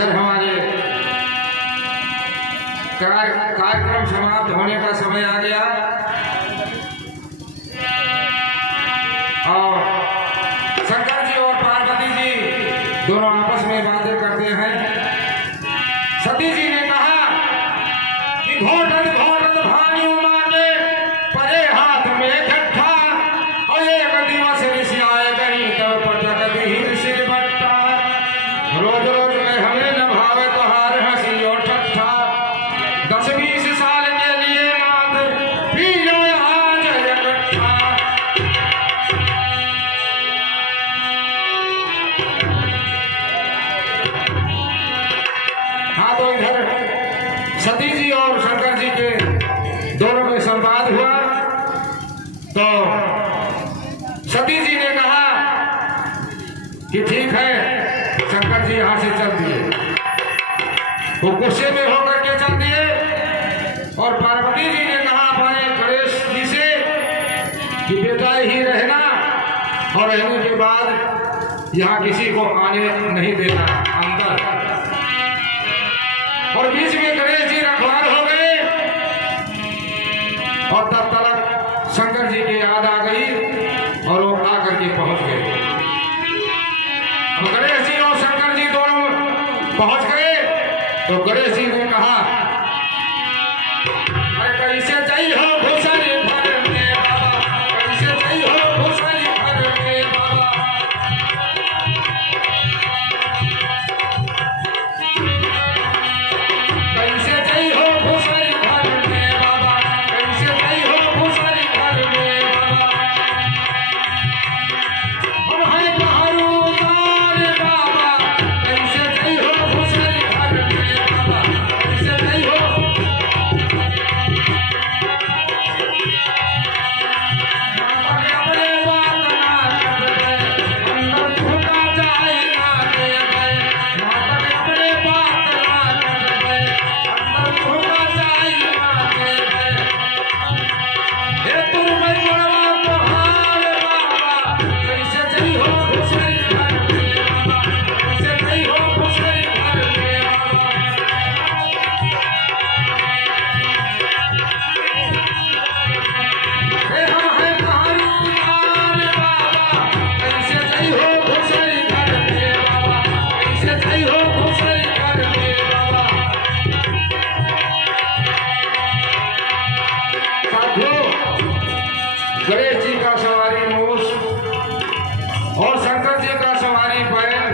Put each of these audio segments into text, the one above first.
इधर हमारे कार्यक्रम समाप्त होने का समय आ गया और शंकर जी और पार्वती जी दोनों आपस में बातें करते हैं। सती जी ने कहा कि घोटत घोटत भानियों मांगे परे हाथ में घट्ठा और एक दिवस ऋषि आए गई तब पटक दी सिर बट्टा। रोज रोज में हमें न भावे तोहार हंसी और ठट्ठा 10-20 साल के लिए मात पी लो आज इकट्ठा। हाँ तो इधर सती जी और शंकर जी के दोनों में संवाद हुआ तो सती जी ने कहा कि ठीक है, शंकर जी यहाँ से चल दिए। वो गुस्से में होकर के चल दिए और पार्वती जी ने कहा अपने गणेश जी से कि बेटा ही रहना और रहने के बाद यहाँ किसी को आने नहीं देना अंदर। और बीच में गणेश जी रखवार हो गए और तब तक शंकर जी की याद आ गई और वो आकर के पहुंच गए। गणेश जी और शंकर जी दोनों पहुंच गए तो गणेश जी ने कहा अरे कैसे जाई हो भूषणी घर में बाबा, कैसे जाई हो भूषणी घर में बाबा। कैसे जाई हो भूषणी घर में बाबा, कैसे जाई हो भूषणी घर में बाबा। हम हैं कहारूदार बाबा, कैसे जाई हो भूषणी घर में बाबा, कैसे जाई हो। अपने बात ना कर दे, अंदर झुका जाए ना दे दे। अपने बात ना कर दे, अंदर झुका जाए ना दे दे। हे तुरमई बड़वा तोहार बाबा, कैसे जाई हो भूषणी घर में बाबा, कैसे जाई हो भूषणी घर में बाबा। हे हम हैं कहारूदार बाबा, कैसे जाई हो भूषणी घर में बाबा, कैसे जाई हो भूषणी घर में बाबा। साथियों, गणेश जी का सवारी मूस और शंकर जी का सवारी बैल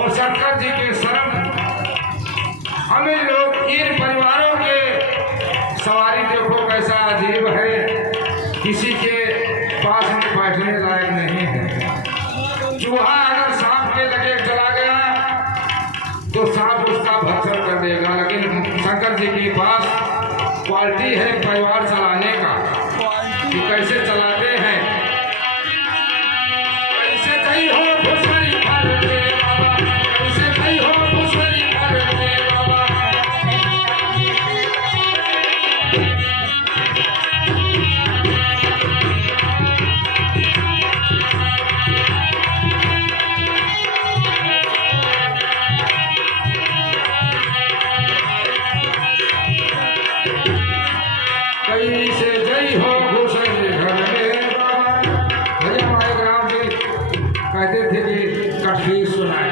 और शंकर जी के शरण। हमें लोग इन परिवारों के सवारी देखो कैसा अजीब है, किसी के पास में बैठने लायक नहीं है। चूहा अगर सांप के लगे चला गया तो सांप उसका भक्षण कर देगा, लेकिन शंकर जी के पास क्वालिटी है परिवार चलाने का कि कैसे चलाते हैं। कैसे जाई हो भूषणी घर में बाबा, कैसे जाई हो भूषणी घर में बाबा। कैसे जय हो भूषणी घर में बाबा। भैया हमारे ग्राम से कहते थे कि कठरी सुनाए।